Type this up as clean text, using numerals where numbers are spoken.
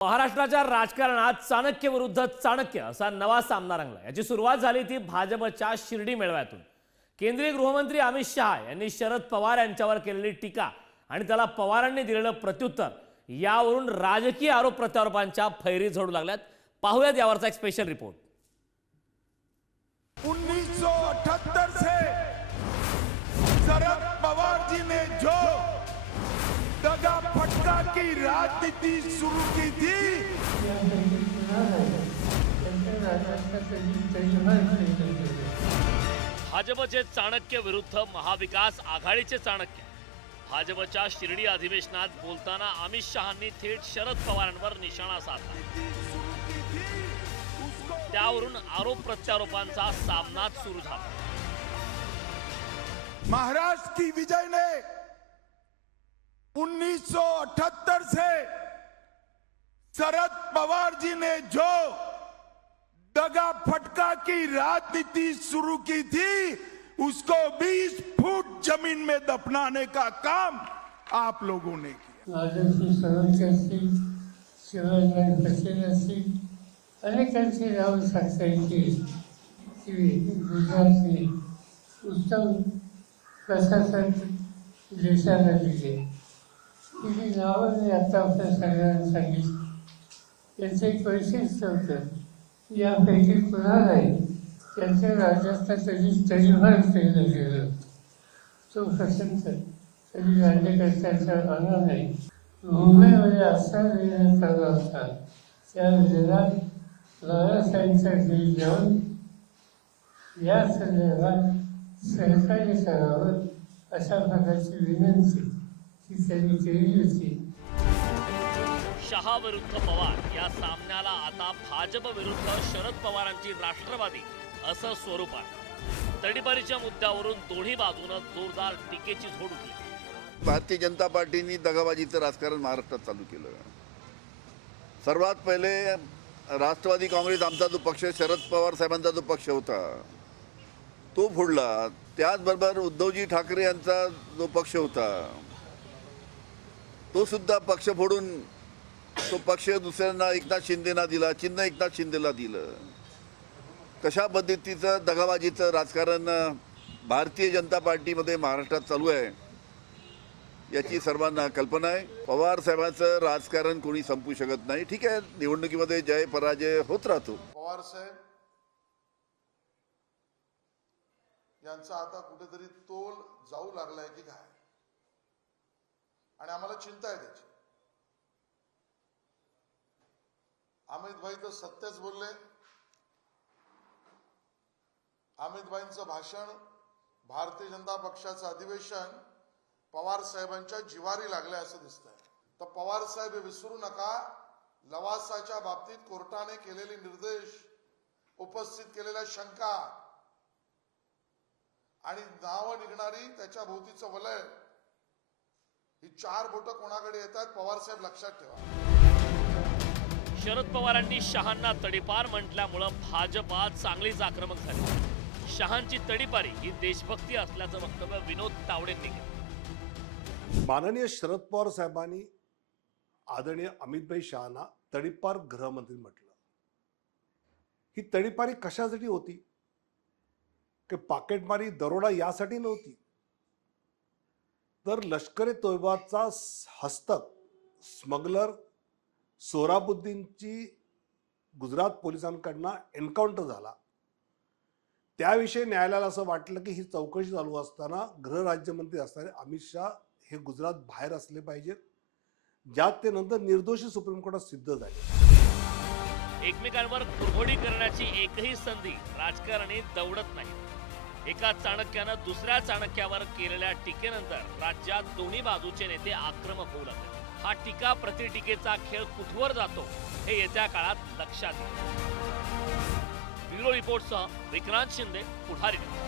महाराष्ट्राच्या राजकारणात चाणक्य विरुद्ध चाणक्य असा नवा सामना रंगला। याची सुरुवात झाली ती भाजपच्या शिर्डी मेळाव्यातून। केंद्रीय गृहमंत्री अमित शहा यांनी शरद पवार यांच्यावर केलेली टीका आणि त्याला पवारांनी दिलेलं प्रत्युत्तर यावरून राजकीय आरोप प्रत्यारोपांच्या फैरी झडू लागल्यात। पाहूयात यावरचा एक स्पेशल रिपोर्ट। 1978 से शरद पवार जी ने जो दगा फटका की राजनीति शुरू की थी, भाजपचे चाणक्य विरुद्ध महाविकास आघाडीचे चाणक्य। भाजपच्या शिर्डी अधिवेशनात बोलताना अमित शहांनी थेट शरद पवारांवर निशाणा साधला। त्यावरून आरोप प्रत्यारोपांचा सामना सुरू झाला। महाराष्ट्र की विजय ने 1978 से शरद पवार जी ने जो दगा फटका की राजनीति शुरू की थी, उसको 20 फुट जमीन में दफनाने का काम आप लोगों ने किया। अनेकांची नावं सांगता येतील की गुजरातने उत्तम प्रशासन देशाला दिले। ही नावं मी आता आपल्या सगळ्यांना सांगितली। याचं एक वैशिष्ट्य होतं, यापैकी कुणालाही त्यांच्या राज्यात तरीभार केलं गेलं होतं। तो प्रसंग कधी राज्यकर्त्यांचा आला नाही। मुंबईमध्ये आस्था देण्यात आला होता, त्या वेळेला बाळासाहेबांचा घरी जाऊन या संदर्भात सहकार्य करावं अशा प्रकारची विनंती ती त्यांनी केली होती। शहा विरुद्ध पवार या सामन्याला आता भाजप विरुद्ध शरद पवारांची राष्ट्रवादी असं स्वरूप आहे। तडीपारीच्या मुद्द्यावरून दोन्ही बाजूने जोरदार टीकेची झोड उठली। भारतीय जनता पार्टीने दगाबाजीचं राजकारण महाराष्ट्रात चालू केलं। सर्वात पहिले राष्ट्रवादी काँग्रेस आमचा जो पक्ष, शरद पवार साहेबांचा जो पक्ष होता तो फोडला। त्याचबरोबर उद्धवजी ठाकरे यांचा जो पक्ष होता तो सुद्धा पक्ष फोडून तो पक्ष दुसऱ्यांना एकनाथ शिंदेना दिला, चिन्ह एकनाथ शिंदेला दिलं। कशा पद्धतीचं दगाबाजीचं राजकारण भारतीय जनता पार्टीमध्ये महाराष्ट्रात चालू आहे याची सर्वांना कल्पना आहे। पवार साहेबांचं राजकारण कोणी संपू शकत नाही। ठीक आहे, निवडणुकीमध्ये जय पराजय होत राहतो। पवार साहेब यांचा आता कुठेतरी तोल जाऊ लागलाय की काय, आणि आम्हाला चिंता आहे त्याची। अमित भाई तर सत्यच बोलले। अमित भाईंचं भाषण, भारतीय जनता पक्षाचं अधिवेशन पवार साहेबांच्या जिवारी लागलंय असं दिसतंय। तर पवार साहेब हे विसरू नका, लवासाच्या बाबतीत कोर्टाने केलेले निर्देश, उपस्थित केलेल्या शंका आणि नावं निघणारी त्याच्या भोवतीचं वलय, ही चार बोटं कोणाकडे येतात पवार साहेब लक्षात ठेवा। शरद पवारांनी शहांना तडीपार म्हटल्यामुळे भाजपात चांगलीच आक्रमक झाली। शहांची तडीपारी ही देशभक्ती असल्याचं वक्तव्य विनोद तावडेंनी केलं। माननीय शरद पवार साहेबांनी आदरणीय अमितभाई शहांना तडीपार गृहमंत्री म्हटलं। ही तडीपारी कशासाठी होती? की पाकेटमारी, दरोडा यासाठी नव्हती, तर लष्कर-ए तोयबाचा हस्तक स्मगलर सोहराबुद्दीनची गुजरात पोलिसांकडनं एन्काउंटर झाला। त्याविषयी न्यायालयाला असं वाटलं की ही चौकशी चालू असताना गृहराज्यमंत्री असणारे अमित शहा हे गुजरात बाहेर असले पाहिजेत, ज्यात ते नंतर निर्दोषी सुप्रीम कोर्टात सिद्ध झाले। एकमेकांवर कुरघोडी करण्याची एकही संधी राजकारणी दवडत नाही। एका चाणक्यानं दुसऱ्या चाणक्यावर केलेल्या टीकेनंतर राज्यात दोन्ही बाजूचे नेते आक्रमक होऊ लागले। हा टीका प्रतिटीकेचा खेळ कुठवर जातो हे येत्या काळात लक्षात येईल। ब्युरो रिपोर्टसह विक्रांत शिंदे, पुढारी न्यूज।